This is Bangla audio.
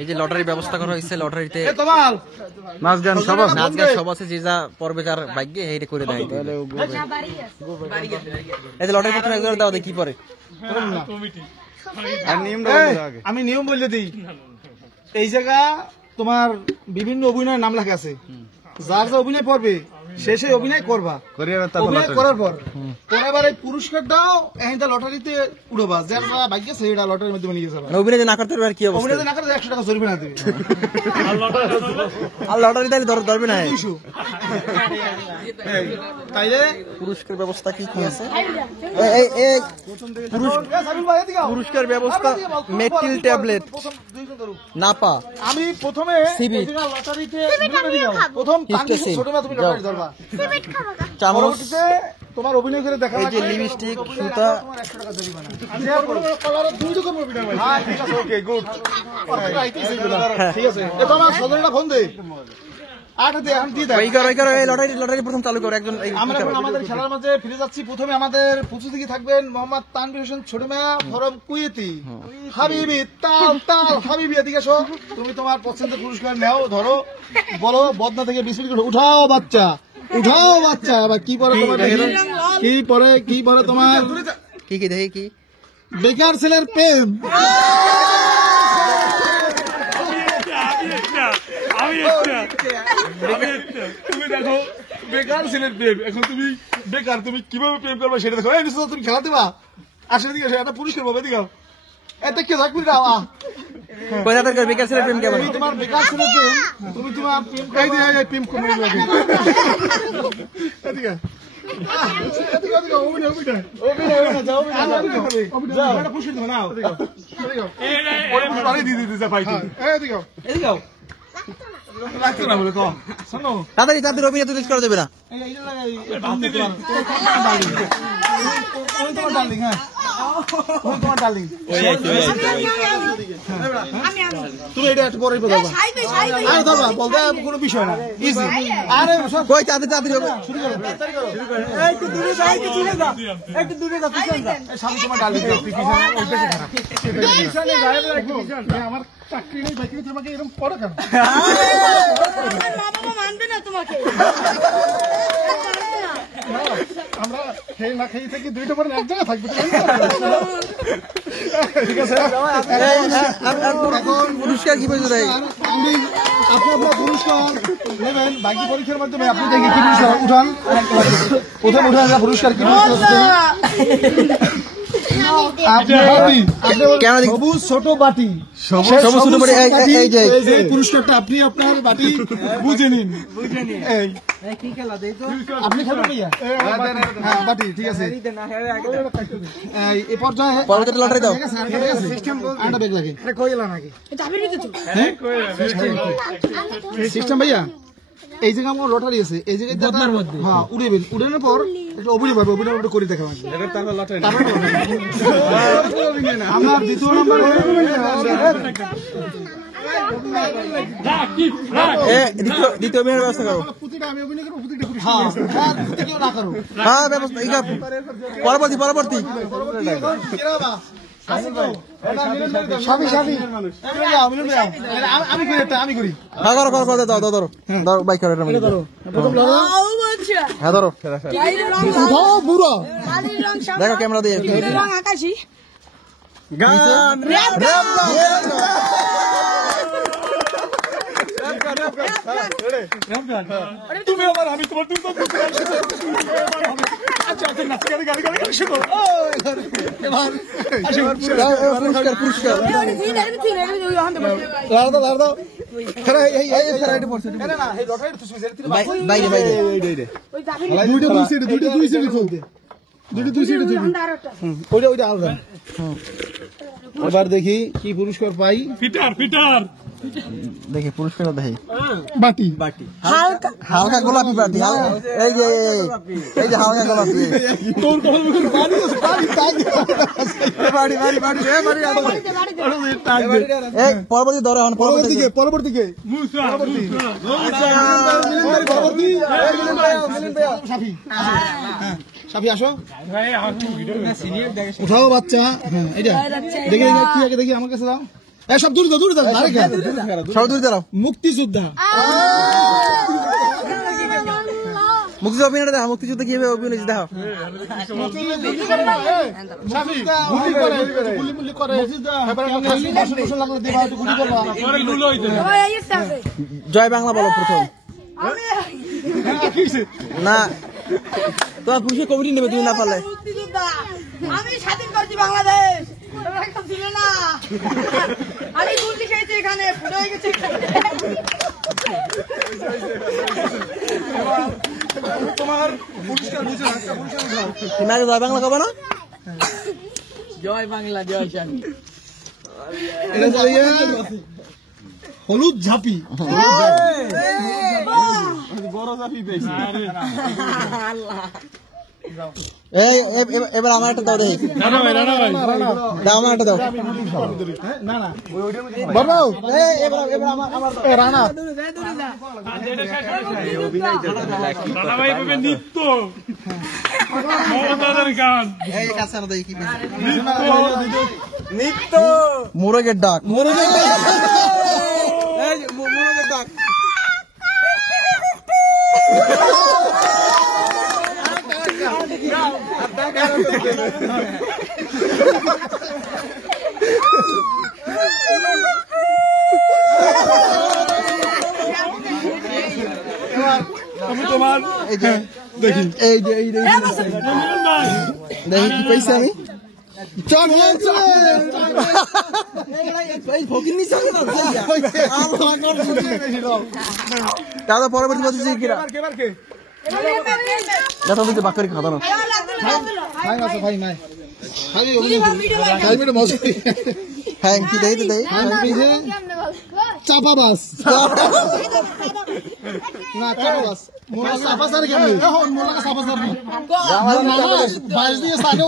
এই যে লটারি ব্যবস্থা করা হয়েছে, লটারিতে নাচ গান সব আছে, যে যা পর্বে যার ভাগ্যে এইটা করে দেয়। এই যে লটারি প্রথমে একজন দাও কি পরে আমি নিয়ম বলে দিই। এই জায়গা তোমার বিভিন্ন অভিনয়ের নাম লেখা আছে, যার যা অভিনয় করবে শেষে অভিনয় করবা, অভিনয় করার পর এবার এই পুরস্কারটাও এইটা লটারিতে উড়বা, যার যা ভাগ্য আছে এটা লটারির মধ্যে নিয়ে যাবে। অভিনয় না করতে পারবে আর কি অবস্থা, অভিনয় না করলে 100 টাকা জরিমানা দেবে। আর লটারি তাহলে ধরবে না। তাইলে পুরস্কার ব্যবস্থা কি কি আছে? পুরস্কার ব্যবস্থা মেটিল ট্যাবলেট, নাপা। আমি প্রথমে লটারিতে প্রথম ছোট না, তুমি লটারি ধরবা, চামচ, তোমার অভিনয় করে দেখা, এই যে লিপস্টিক, সুতা, তোমার 100 টাকা জরিমানা। কালার দুই রকম অভিনয় হয়। হ্যাঁ ঠিক আছে, ওকে গুড, ঠিক আছে। এটা আমার সদরটা ফোন দে, লটারি প্রথম চালু করে একজন। আমরা আমাদের খেলার মাঝে ফিরে যাচ্ছি। প্রথমে আমাদের পুচু দিকে থাকবেন মোহাম্মদ তানভীর হোসেন ছোট মেয়া ফরম কুয়েতি। হাবিবি তাল তাল হাবিবি, এদিকে এসো। তুমি তোমার পছন্দের পুরস্কার নাও, ধরো, বলো বদনা থেকে বিসমিল করে উঠাও বাচ্চা, উঠাও বাচ্চা। আবার কি পরে তোমার, কি পরে তোমার, কি দেখি কি বেকার ছেলের প্রেম। তুমি দেখো বেকার ছেলের প্রেম, এখন তুমি বেকার, তুমি কিভাবে প্রেম করবে সেটা দেখো। তুমি খেলা দেবা, আসলে দিকে একটা পুরস্কার পাবে, দিকে এতে কে থাকবি না। বেকার ছেলের প্রেম কেমন? তোমার বেকার ছেলের প্রেম, তুমি তোমার প্রেম করবে। তাড়াতাড়ি তাদের অভিনয় তুলে করা যাবে না। তুমি এটা একটু পরে ধরবা, আর ধরবা বলতে কোনো বিষয় না, ইজি। আরে কই তাদের তাদের শুরু করো, একটু দূরে যা, একটু দূরে যা, একটু দূরে যা, পিছনে যা। সামনে তোমার ডালি দাও, পিছনে ওই পেছে খারাপ, পিছনে যায় না একটু পিছনে। আমার চাকরি নেই, চাকরি তোমাকে এরকম পড়ে কেন? আমার মা বাবা মানবে না তোমাকে। আমরা খেয়ে না খেয়ে থাকি, দুইটা পরে এক জায়গায় থাকবে, ঠিক আছে। এখন পুরস্কার কি বলতে দেয়? আপনি আপনার পুরস্কার নেবেন বাকি পরীক্ষার মাধ্যমে। আপনি দেখি কি পুরস্কার উঠান, প্রথম উঠান পুরস্কার কি সবুজ ছোট বাটি, পুরস্কারটা আপনি আপনার বাটি বুঝে নিন। আপনি খেলবেন ভাইয়া? হ্যাঁ বাটি, ঠিক আছে। এই পর্যায়ে লটারি দাও, সিস্টেম ভাইয়া। এই জায়গায় আমার লটারি আছে, এই জায়গায় হ্যাঁ উড়েবেন, উড়ানোর পর একটা অভিনয় পাবে, অভিনয় করে দেখা হবে। আমার দ্বিতীয় নম্বর দ্বিতীয় অভিনয়ের ব্যবস্থা করো। আমি অভিনয় করবো, না করো। হ্যাঁ ব্যবস্থা পরবর্তী পরবর্তী আমি করি। ধরো বাইক ধরো, হ্যাঁ ধরো, বুড়ো দেখো ক্যামেরা দিয়ে আকাশি তুমি আমার, আমি তোমার, আচ্ছা আচ্ছা নাচি গাড়ি গাড়ি গাড়ি শুনো। পুরস্কার বাইরে বাইরে এবার দেখি কি পুরস্কার পাই। দেখি পুরস্কার দেখি বাটি, হালকা গোলাপি বাটি, এই যে হালকা গোলাপি, পরবর্তী ধরো, পরবর্তীকে সাফি আসো উঠাও বাচ্চা হ্যাঁ এটা দেখি কি আগে দেখি আমার কাছে দাও এই সব দূরে দূরে দাও আরে সব দূরে দাঁড়াও। মুক্তিযোদ্ধা মুক্তিযুদ্ধ অভিনয় দেখো, মুক্তিযুদ্ধ কিভাবে অভিনয় দেখো। সাফি গুলি করে গুলি করে এবারে বসে লাগলে দেবা একটু গুলি করবা সবাই আইছে আছে জয় বাংলা বলো প্রথম। আমি না তোমার পুলিশের কমিটি নেবে তুমি না পারলে। মুক্তিযোদ্ধা আমি স্বাধীন করছি বাংলাদেশ তোমরা কেউ ছিল না আমি গুলি খেয়েছি এখানে ফুটে হয়ে গেছে তোমার পুলিশকে বুঝে একটা পুলিশকে উঠাও তুমি আগে জয় বাংলা কবে না? এটা যাইয়া হলুদ ঝাপি বড় ঝাপি পেয়েছি এই এবার আমার একটা দাও দেখি। দাও আমার একটা দাও। না না বাবু এবার আমার রানা এই কাছে না দেখি মোরগের ডাক মোরগের ডাক তোমার এই যে দেখি এই যে দেখি কি পাইছি আমি দাদা পরবর্তী বছর কিরা দাদা তুমি বাকরি খাওয়া না ভাই আছে ভাই নাই ভাই মেরে মজা হ্যাঁ কি দেই দেই চাপা বাস না চাপা বাস মোলা চাপা সার কেন মোলা চাপা সার না বাইশ দিয়ে সাড়ে